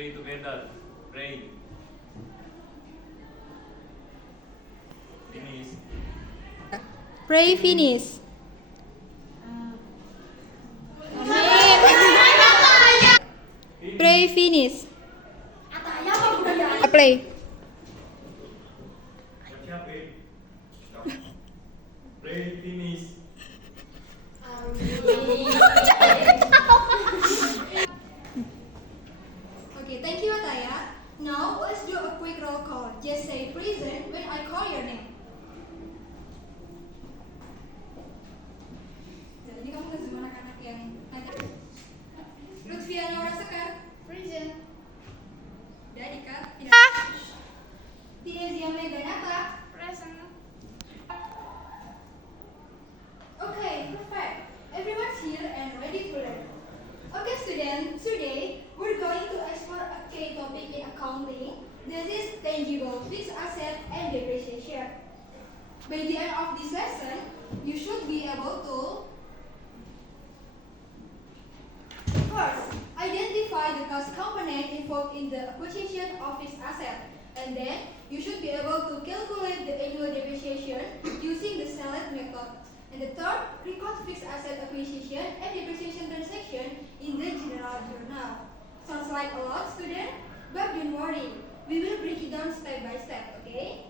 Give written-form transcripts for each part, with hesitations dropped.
Pray together. Pray. Finish. Pray finish. Pray finish. Play. Pray finish. Okay, thank you, Ataya. Now let's do a quick roll call. Just say present when I call your name. Jadi kamu ke zoom anak-anak yang nanya. Lutfiana Warasekar. Present. Dadika. Tinezia Meganata. Present. Okay, perfect. Everyone's here and ready to learn. Okay, students, today we're going to explore a key topic in accounting. This is tangible fixed asset and depreciation. By the end of this lesson, you should be able to first identify the cost component involved in the acquisition of fixed asset, and then you should be able to calculate the annual depreciation using the SELED method. And the third, record fixed asset acquisition and depreciation transaction in the general journal. Sounds like a lot, student? But don't worry, we will break it down step by step, okay?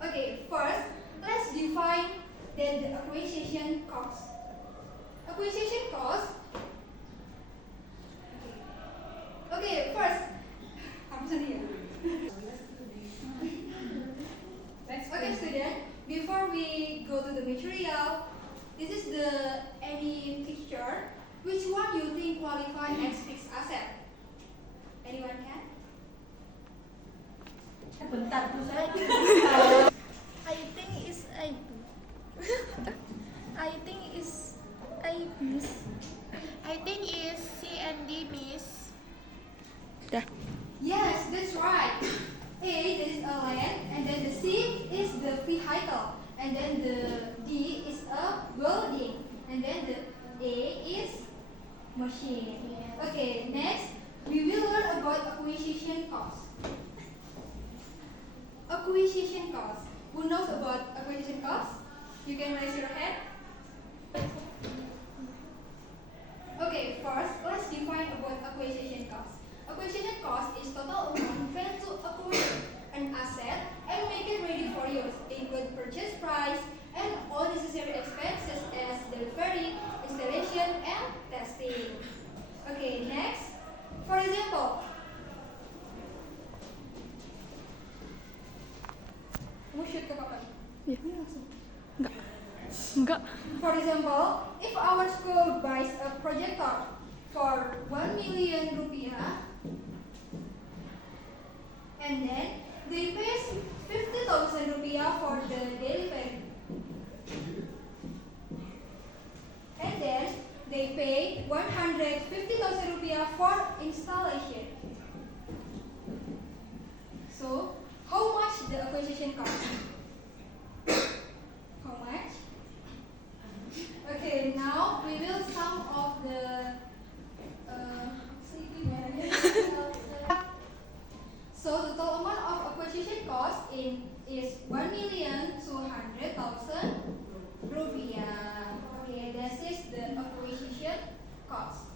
Okay, first, let's define then the acquisition cost. Acquisition cost. Okay, first, apa tadi ya? Okay, student. Before we go to the material, this is the any picture. Which one you think qualify as fixed asset? Anyone can? Bentar tuh saya. I think is I think is I miss. I think is C and D miss. Dah. Yes, that's right. A, that is a land, and then the C is the vehicle, and then the D is a building, and then the A is machine. Okay, next we will learn about acquisition cost. Acquisition cost. Who knows about acquisition cost? You can raise your hand. Okay, first let's define about acquisition cost. Acquisition cost is total amount spent to acquire an asset and make it ready for use, include purchase price and all necessary expenses as delivery, installation, and testing. Okay, next. For example, kamu shoot ke papan? Ya. Langsung. Enggak. For example, if our school buys a projector for 1 million rupiah, and then they pay 50,000 rupiah for the delivery, and then they pay 150,000 rupiah for installation. So, how much the acquisition cost? How much? Okay, now we will sum of the so the total amount of acquisition cost is 1,200,000 rupiah. Okay, this is the acquisition cost.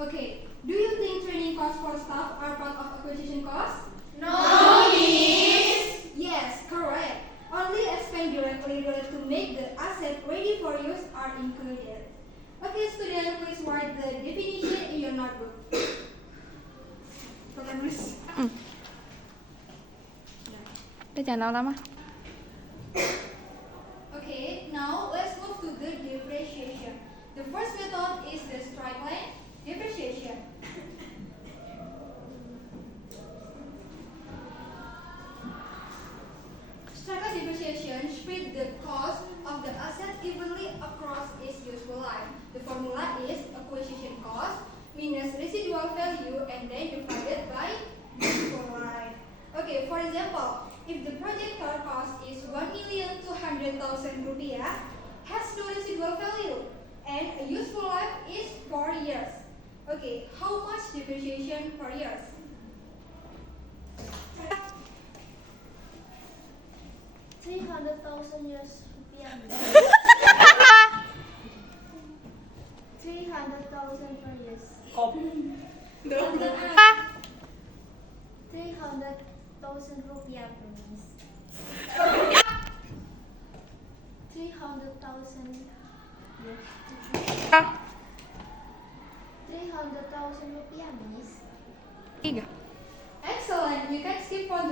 Okay, do you think training costs for staff are part of acquisition cost? No, Miss. Yes, correct. Only expense directly related to make the asset ready for use are included. Okay, student, please write the definition in your notebook. Udah jangan lama-lama. Okay, now let's move to the depreciation. The first method is the straight line depreciation. Straight line depreciation spread the cost of the asset evenly across its useful life. The formula is acquisition cost minus residual value and then divided by useful life. Okay, for example, if the projector cost is 1,200,000 rupiah, has no residual value, and a useful life is 4 years, Okay, how much depreciation per year? $300,000 Miss. 300,000 per year. 300,000 rupiah per Miss. 300,000. 300,000 rupiah Miss. Excellent. You can skip for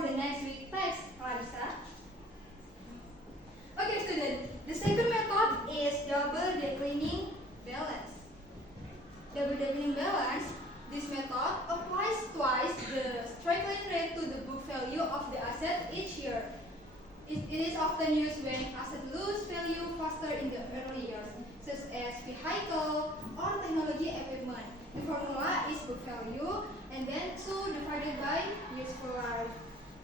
the next week text, Clarissa. Okay, student. The second method is double declining balance. Double declining balance. This method applies twice the straight line rate to the book value of the asset each year. It is often used when assets lose value faster in the early years, such as vehicle or technology equipment. The formula is book value and then 2 divided by useful life.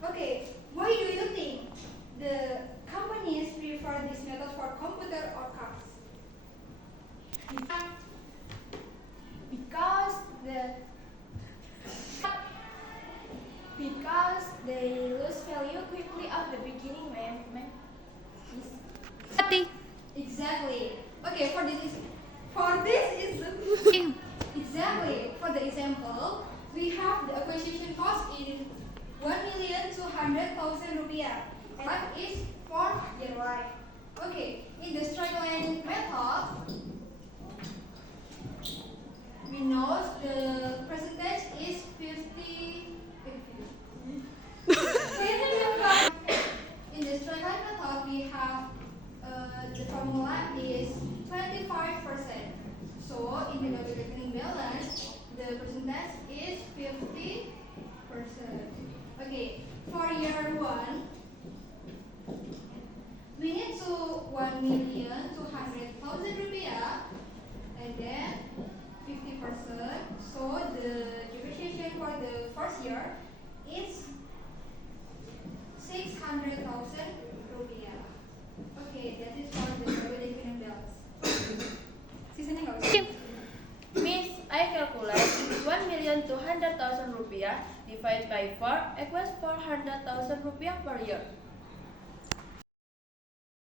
Okay, why do you think the companies prefer this method for computer or cars? Because they lose value quickly at the beginning, Exactly. Okay, for this exactly for the example, we have the acquisition cost in 1,200,000 rupiah, and life is 4-year life. Okay, in the straight line method, we know the percentage is 50. In the straight line method, we have the formula is 25%. So in the double declining balance, the percentage is 50%. Okay, for year 1, we need to 1,200,000 rupiah and then 50%. So the depreciation for the first year is 600,000 rupiah. Okay, that is for the double declining balance. Sisanya nggak usah. Miss, I calculate 1,200,000 rupiah divided by 4 equals 400,000 rupiah per year.